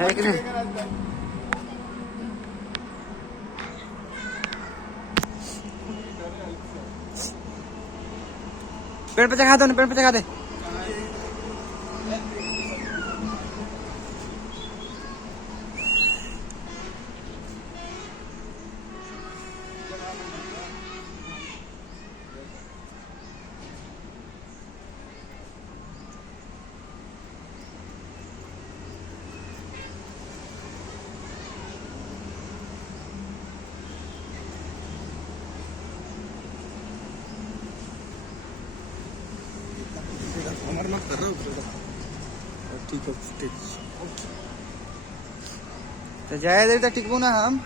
है की नाही. गणपतीच्या खाते गणपतीच्या खाते. ठीक है ठीक. तो जाया देता टिकवू ना हम.